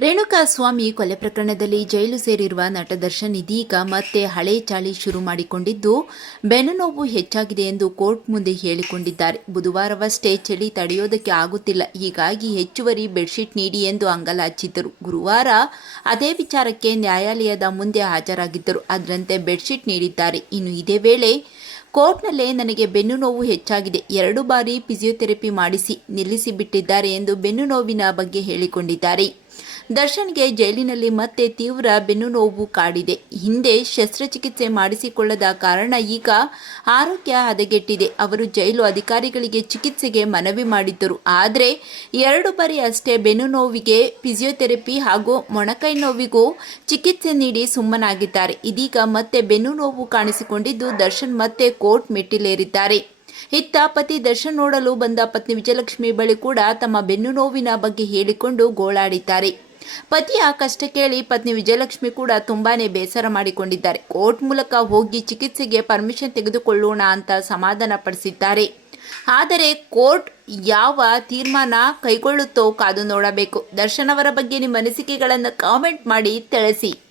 ರೇಣುಕಾ ಸ್ವಾಮಿ ಕೊಲೆ ಪ್ರಕರಣದಲ್ಲಿ ಜೈಲು ಸೇರಿರುವ ನಟ ದರ್ಶನ್ ಇದೀಗ ಮತ್ತೆ ಹಳೆ ಚಾಳಿ ಶುರು ಮಾಡಿಕೊಂಡಿದ್ದು, ಬೆನ್ನು ನೋವು ಹೆಚ್ಚಾಗಿದೆ ಎಂದು ಕೋರ್ಟ್ ಮುಂದೆ ಹೇಳಿಕೊಂಡಿದ್ದಾರೆ. ಬುಧವಾರವಷ್ಟೇ ಚಳಿ ತಡೆಯೋದಕ್ಕೆ ಆಗುತ್ತಿಲ್ಲ. ಹೀಗಾಗಿ ಹೆಚ್ಚುವರಿ ಬೆಡ್ಶೀಟ್ ನೀಡಿ ಎಂದು ಅಂಗಲಾಚಿದ್ದರು. ಗುರುವಾರ ಅದೇ ವಿಚಾರಕ್ಕೆ ನ್ಯಾಯಾಲಯದ ಮುಂದೆ ಹಾಜರಾಗಿದ್ದರು. ಅದರಂತೆ ಬೆಡ್ಶೀಟ್ ನೀಡಿದ್ದಾರೆ. ಇನ್ನು ಇದೇ ವೇಳೆ ಕೋರ್ಟ್ನಲ್ಲೇ ನನಗೆ ಬೆನ್ನು ನೋವು ಹೆಚ್ಚಾಗಿದೆ. ಎರಡು ಬಾರಿ ಫಿಸಿಯೋಥೆರಪಿ ಮಾಡಿಸಿ ನಿಲ್ಲಿಸಿಬಿಟ್ಟಿದ್ದಾರೆ ಎಂದು ಬೆನ್ನು ನೋವಿನ ಬಗ್ಗೆ ಹೇಳಿಕೊಂಡಿದ್ದಾರೆ. ದರ್ಶನ್ಗೆ ಜೈಲಿನಲ್ಲಿ ಮತ್ತೆ ತೀವ್ರ ಬೆನ್ನು ನೋವು ಕಾಡಿದೆ. ಹಿಂದೆ ಶಸ್ತ್ರಚಿಕಿತ್ಸೆ ಮಾಡಿಸಿಕೊಳ್ಳದ ಕಾರಣ ಈಗ ಆರೋಗ್ಯ ಹದಗೆಟ್ಟಿದೆ. ಅವರು ಜೈಲು ಅಧಿಕಾರಿಗಳಿಗೆ ಚಿಕಿತ್ಸೆಗೆ ಮನವಿ ಮಾಡಿದ್ದರು. ಆದರೆ ಎರಡು ಬಾರಿ ಅಷ್ಟೇ ಬೆನ್ನು ನೋವಿಗೆ ಫಿಸಿಯೋಥೆರಪಿ ಹಾಗೂ ಮೊಣಕೈ ನೋವಿಗೂ ಚಿಕಿತ್ಸೆ ನೀಡಿ ಸುಮ್ಮನಾಗಿದ್ದಾರೆ. ಇದೀಗ ಮತ್ತೆ ಬೆನ್ನು ನೋವು ಕಾಣಿಸಿಕೊಂಡಿದ್ದು ದರ್ಶನ್ ಮತ್ತೆ ಕೋರ್ಟ್ ಮೆಟ್ಟಿಲೇರಿದ್ದಾರೆ. ಇತ್ತ ಪತಿ ದರ್ಶನ್ ನೋಡಲು ಬಂದ ಪತ್ನಿ ವಿಜಯಲಕ್ಷ್ಮಿ ಬಳಿ ಕೂಡ ತಮ್ಮ ಬೆನ್ನು ನೋವಿನ ಬಗ್ಗೆ ಹೇಳಿಕೊಂಡು ಗೋಳಾಡಿದ್ದಾರೆ. ಪತಿಯ ಕಷ್ಟ ಕೇಳಿ ಪತ್ನಿ ವಿಜಯಲಕ್ಷ್ಮಿ ಕೂಡ ತುಂಬಾನೇ ಬೇಸರ ಮಾಡಿಕೊಂಡಿದ್ದಾರೆ. ಕೋರ್ಟ್ ಮೂಲಕ ಹೋಗಿ ಚಿಕಿತ್ಸೆಗೆ ಪರ್ಮಿಷನ್ ತೆಗೆದುಕೊಳ್ಳೋಣ ಅಂತ ಸಮಾಧಾನ ಪಡಿಸಿದ್ದಾರೆ. ಆದರೆ ಕೋರ್ಟ್ ಯಾವ ತೀರ್ಮಾನ ಕೈಗೊಳ್ಳುತ್ತೋ ಕಾದು ನೋಡಬೇಕು. ದರ್ಶನ್ ಅವರ ಬಗ್ಗೆ ನಿಮ್ಮ ಅನಿಸಿಕೆಗಳನ್ನು ಕಾಮೆಂಟ್ ಮಾಡಿ ತಿಳಿಸಿ.